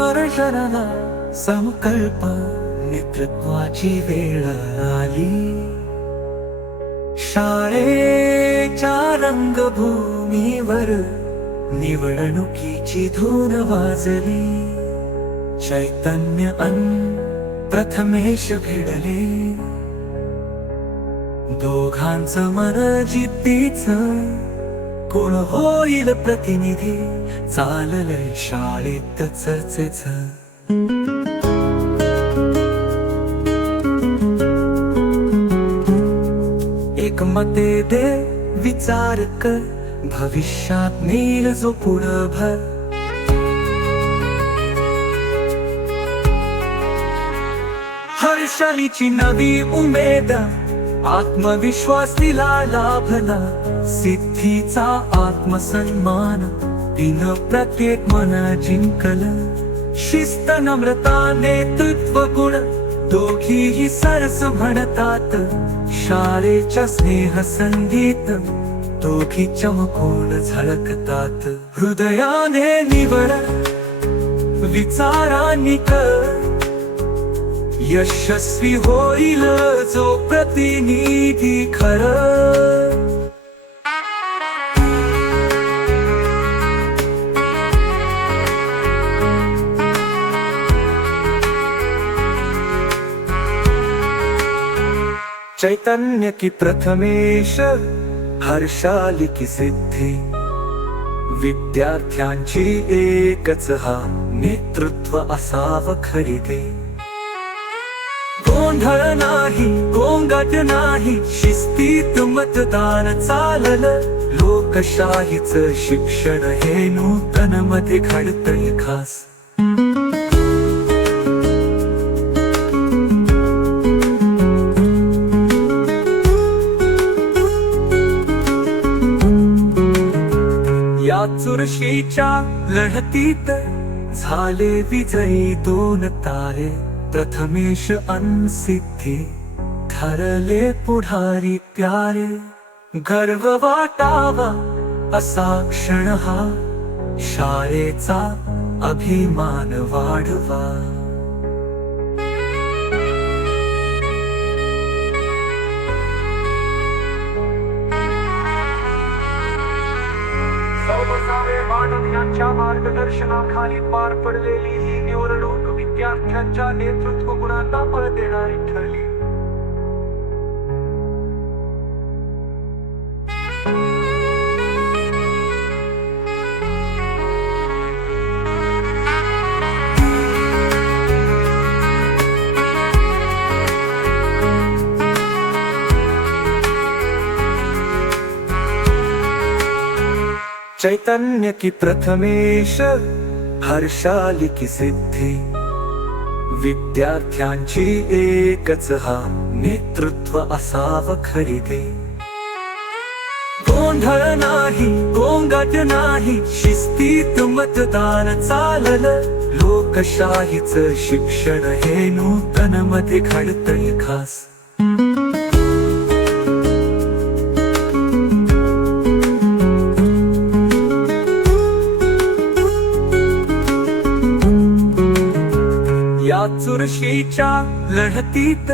वर्षणाला संकल्प नेतृत्वाची वेळ आली. शाळेच्या रंगभूमीवर निवडणुकीची धून वाजली. चैतन्य अन प्रथमेश भिडले. दोघांचं मन जिद्दीच कोण होईल प्रतिनिधी? चाललंय शाळेत चर्चेच. एक मते दे विचार कर. भविष्यात नेल जो पुढं भर. हर्षालीची नवी उमेद. आत्मविश्वास तिला लाभला सिद्धीचा आत्मसन्मान तिनं प्रत्येक मन जिंकल. शिस्त नम्रता नेतृत्व गुण दोघीही सरस म्हणतात. शाळेच्या स्नेह संगीत दोघी चमकून झळकतात. हृदयाने निवड विचारांनी कर. यशस्वी होईल जो प्रतिनिधी खर. चैतन्य की प्रथमेश हर्षाली की सिद्धी। विद्यार्थ्यांची एकच हा नेतृत्व असावं खरीदे गोंधळ नाही गोंगाट नाही. शिस्तीत मतदान चालल. लोकशाहीच शिक्षण हे नूतनमध्ये घडतय खास. या चुरशीच्या लढतीत झाले विजयी दोन तारे. प्रथमेश अनसिद्धी ठरले पुढारी प्यारे गर्व वाटावा असा क्षण हा. शाळेचा अभिमान वाढवा. मानव यांच्या मार्गदर्शनाखाली पार पडलेली ही निवडणूक नेतृत्व गुणांना ठरली चैतन्य की प्रथमेश हर्षाली की सिद्धी। विद्यार्थ्यांची एकच हा नेतृत्व असावं खरीदे गोंधळ नाही गोंगाट नाही शिस्तीत मतदान चालल. लोकशाहीच शिक्षण हे नूतनमध्ये घडतय खास. चुरशीच्या लढतीत